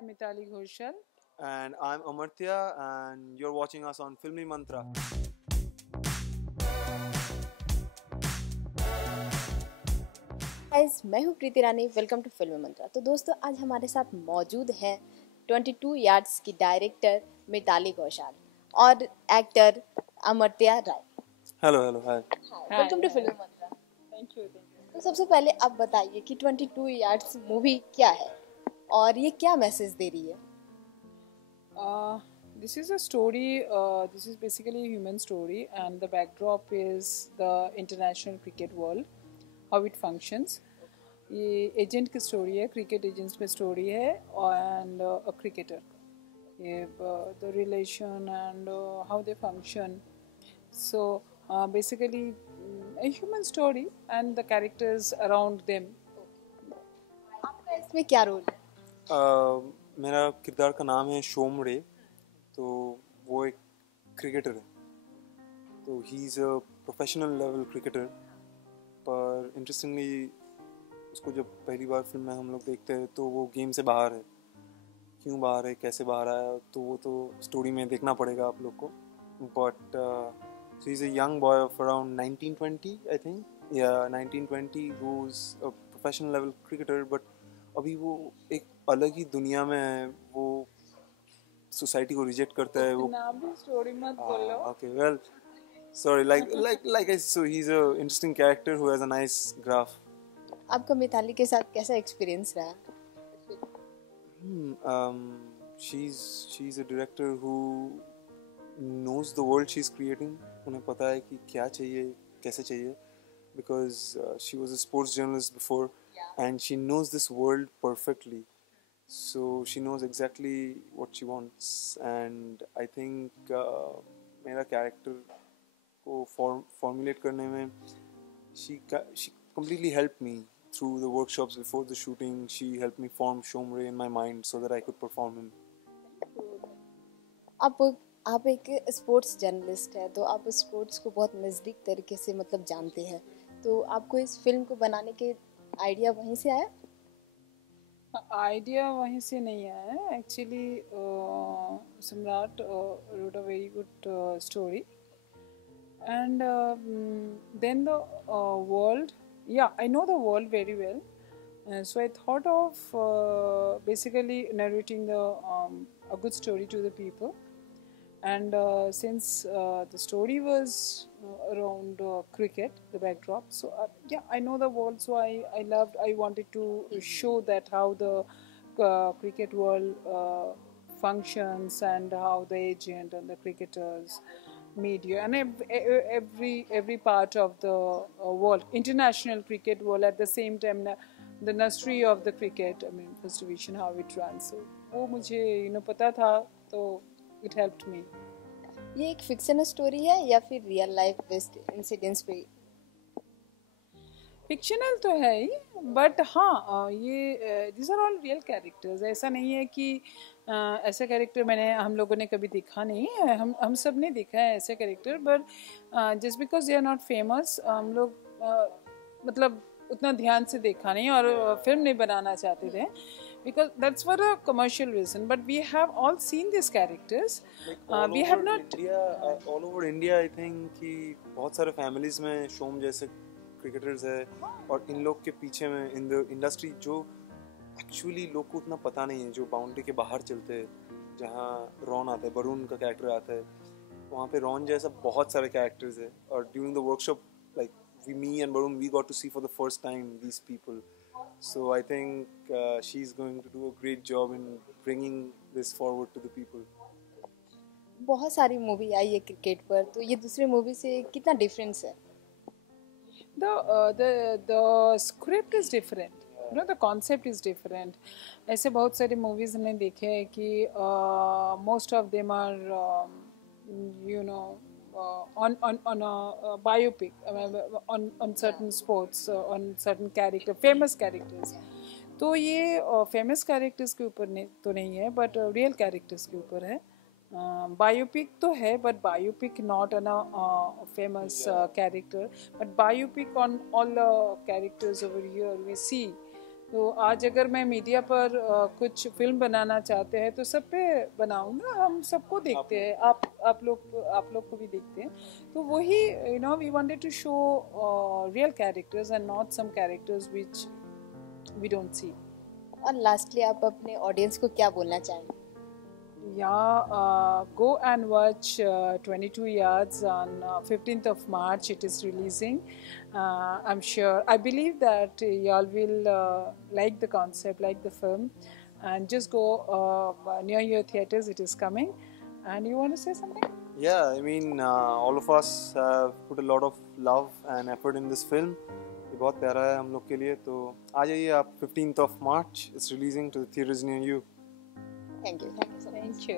I'm Mitali Ghoshal. And I'm Amartya, and you're watching us on Filmy Mantra. Guys मैं हूं प्रीति रानी। Welcome to film मंत्रा। तो दोस्तों आज हमारे साथ मौजूद है 22 यार्ड्स की डायरेक्टर मिताली घोषाल और actor Amartya Roy. Hello, hello, hi. Welcome to film Mantra. Thank you. Thank you. तो सबसे पहले आप बताइए कि 22 यार्ड्स मूवी क्या है और ये क्या मैसेज दे रही है। Uh, this is a story. This is basically a human story, and the backdrop is the international cricket world, how it functions. ये एजेंट की स्टोरी है, क्रिकेट एजेंट्स पे स्टोरी है एंड अ क्रिकेटर ये the relation and how they function. So basically a human story and the characters around them. आपका इसमें क्या रोल है? मेरा किरदार का नाम है शोम रे. तो वो एक क्रिकेटर है. तो he is a professional level cricketer. पर इंटरेस्टिंगली उसको जब पहली बार फिल्म में हम लोग देखते हैं तो वो गेम से बाहर है. क्यों बाहर है, कैसे बाहर आया, तो वो तो स्टोरी में देखना पड़ेगा आप लोग को. But so he's a young boy of around 1920, I think. Yeah, 1920, who's a professional level cricketer, but अभी वो एक अलग ही दुनिया में है. वो सोसाइटी को रिजेक्ट करता है. वो नाम भी स्टोरी मत बोलो. okay, well, sorry, like I, so he's a interesting character who has a nice graph. आपका मिताली के साथ कैसा एक्सपीरियंस रहा? She's a director who knows the world she's creating. उन्हें पता है कि क्या चाहिए, कैसे चाहिए, because she was a sports journalist before, and she knows this world perfectly. So she knows exactly what she wants, and I think मेरा character को formulate करने में she completely helped me through the workshops before the shooting. She helped me form Shomre in my mind so that I could perform him. आप एक sports journalist है तो आप स्पोर्ट्स को बहुत नज़दीक तरीके से मतलब जानते हैं। तो आपको इस फिल्म को बनाने के आइडिया वहीं से आया? आइडिया वहीं से नहीं आया है एक्चुअली. सम्राट wrote a very good story, and then the world, yeah, I know the world very well. So I thought of basically narrating a good story to the people. And since the story was around cricket, the backdrop, so yeah, I know the world. So I wanted to show that how the cricket world functions and how the agent and the cricketers, media, and every part of the world, international cricket world, at the same time the nursery of the cricket, I mean first division, how it runs. So वो मुझे पता था, तो it helped me. ये एक fictional story है या फिर रियल लाइफ बेस्ड इंसिडेंट्स पे? फिक्शनल तो है ही, बट हाँ ये this are all real characters. ऐसा नहीं है कि ऐसा कैरेक्टर हम लोगों ने कभी देखा नहीं है. हम सब ने देखा है ऐसे character, but just because they are not famous, हम लोग मतलब उतना ध्यान से देखा नहीं और फिल्म नहीं बनाना चाहते थे, because that's for a commercial reason. But we have all seen these characters. We have not. All over India, I think कि बहुत सारे families में शोम जैसे क्रिकेटर्स है, और इन लोग के पीछे में इन द इंडस्ट्री जो एक्चुअली लोग को उतना पता नहीं है, जो बाउंड्री के बाहर चलते हैं, जहाँ रॉन आता है, वरुण का कैरेक्टर आता है, वहाँ पे रॉन जैसा बहुत सारे कैरेक्टर्स है. और during the workshop, like me and Varun, we got to see for the first time these people. So I think she's going to do a great job in bringing this forward to the people. बहुत सारी मूवी आई है क्रिकेट पर, तो ये दूसरी मूवी से कितना डिफरेंस है? The script is different. The concept is different. ऐसे बहुत सारी movies हमने देखे हैं कि most of them are you know on a biopic, on certain sports, on certain character, famous characters. तो ये famous characters के ऊपर तो नहीं है, but real characters के ऊपर है. Biopic तो है, but biopic not on a famous character, but biopic on all the characters over here we see तो आज अगर मैं मीडिया पर कुछ फिल्म बनाना चाहते हैं तो सब पे बनाऊंगा, हम सबको देखते हैं, आप लोग को भी देखते हैं। तो वही we wanted to show real characters and not some characters which we don't see. और लास्टली आप अपने ऑडियंस को क्या बोलना चाहेंगे? Yeah, go and watch 22 Yards on 15th of March. It is releasing. I'm sure. I believe that y'all will like the concept, like the film, and just go near your theaters. It is coming. And you want to say something? Yeah, I mean, all of us have put a lot of love and effort in this film. ये बहुत प्यारा है हम लोग के लिए, तो आ जाइए आप 15th of March. It's releasing to the theaters near you. Thank you. Thank you.